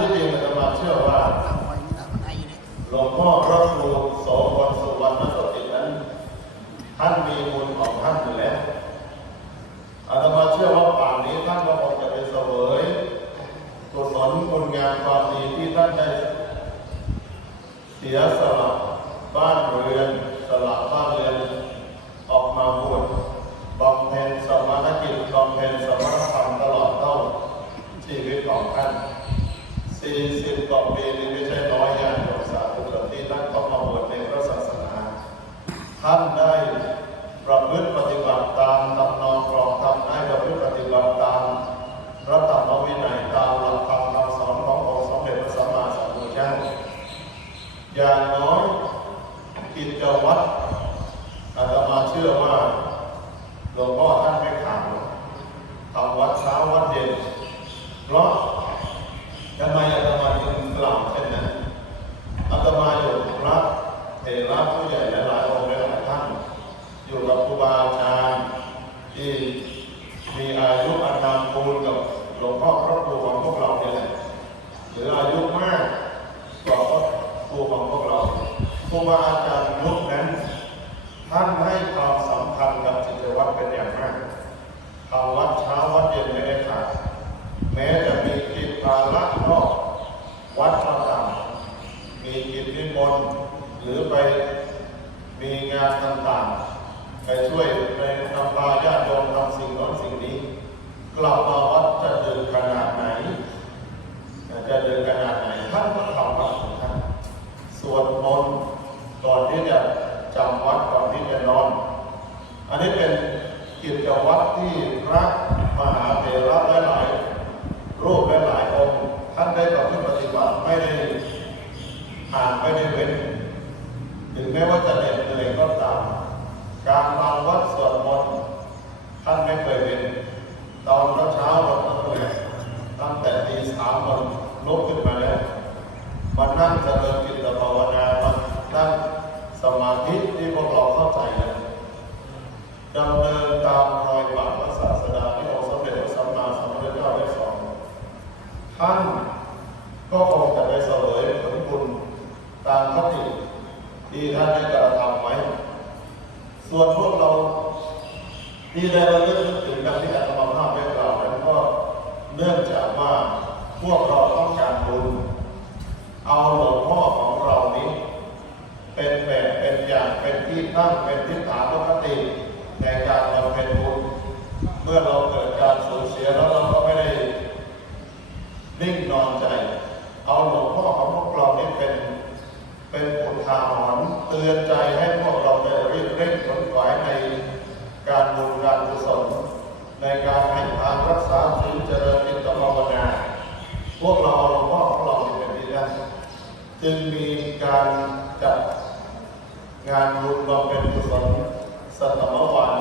ที่จริงอาตมาเชื่อว่าหลวงพ่อพระครูโสพลสุวรรณสตินั้น ท่านมีบุญของท่านอยู่แล้วอาตมาเชื่อว่าป่านนี้ท่านก็คงจะไปเสวยกุศลคุณงามความดีที่ท่านได้เสียสละบ้านเรือนสละบ้านเรือนออกมาบวชบำเพ็ญสมณกิจบำเพ็ญสมณธรรมตลอดเท่าชีวิตของท่าน สี่สิบกว่าปีนี่ไม่ใช่น้อยอย่างโยมสาธุชนที่ท่นเข้ามาบวชในพระศาสนา ท่านได้ประพฤติปฏิบัติตามตำนองกรองธรรมให้ประพฤติปฏิบัติตามพระธรรมวินัยตามหลักธรรมคำสอนขององค์สมเด็จพระสัมมาสัมพุทธเจ้าอย่างน้อยกิจวัตรอาตมาเชื่อว่าหลวงพ่อท่านไม่ขาดทำวัดเช้าวัดเย็นเพราะ ทำไมอาตมาถึงกล่าวเช่นนั้นอาตมาอยู่กับพระ เถระผู้ใหญ่หลายองค์หลายท่าน อยู่กับครูบาอาจารย์ที่มีอายุอานามคูณกับหลวงพ่อพระครูของพวกเราเนี่ยแหละหรืออายุมากกว่าพระครูของพวกเราครูบาอาจารย์ยุคนั้น ท่านให้ความสำคัญกับจิตวัตรเป็นอย่างมากทำวัดเช้าวัดเย็นไม่ได้ขาดแม้จะมีกิจภาระนอกวัดก็ตามมีกิจนิมนต์ หรือไปมีงานต่างๆ ไปช่วยไปนำพาญาติโยมทำสิ่งน้นสิ่งนี้ กลับมาวัดจะเดินขนาดไหน จะเดินขนาดไหนท่านก็ทำวัดของท่านสวดมนต์ก่อนที่จะจำวัดก่อนที่จะนอน อันนี้เป็นกิจวัตรที่พระมหาเถระหลายๆรูปหลายๆองค์ท่านได้ประพฤติปฏิบัติไม่ได้ห่างไม่ได้เว้น ถึงแม้ว่าจะเหน็ดเหนื่อยก็ตาม การมาวัดสวดมนต์ท่านไม่เคยเว้นตอนเช้าวันตั้งแต่ตั้งแต่ตีสามวัน ลุกขึ้นมาแล้วมานั่งเจริญจิตภาวนามานั่งสมาธิที่พวกเราเข้าใจแล้วดำเนินตามรอยบาทพระศาสดาที่องค์สมเด็จพระสัมมาสัมพุทธเจ้าได้สอนท่านก็คงจะได้เสวยผลบุญตามคติที่ท่านได้กระทำไว้ ส่วนพวกเราที่ได้ระลึกนึกถึงการที่อาตมาภาพได้กล่าวนั้นก็เนื่องจากว่าพวกเราต้องการบุญ เอาหลวงพ่อของเรานี้ เป็นแบบเป็นอย่างเป็นที่ตั้งเป็นทิฏฐานปกติในการบำเพ็ญบุญเมื่อเราเกิดการสูญเสียแล้วเราก็ไม่ได้นิ่งนอนใจ เอาหลวงพ่อของพวกเรานี่เป็นเป็นอุทาหรณ์เตือนใจให้พวกเราได้รีบเร่งขนขวายในการบุญการกุศลในการให้ทานรักษาศีลเจริญจิตภาวนา พวกเราเอาหลวงพ่อของเรานี่เป็นที่ตั้ง จึงมีการจัดงานบุญบำเพ็ญกุศลสัตมวัน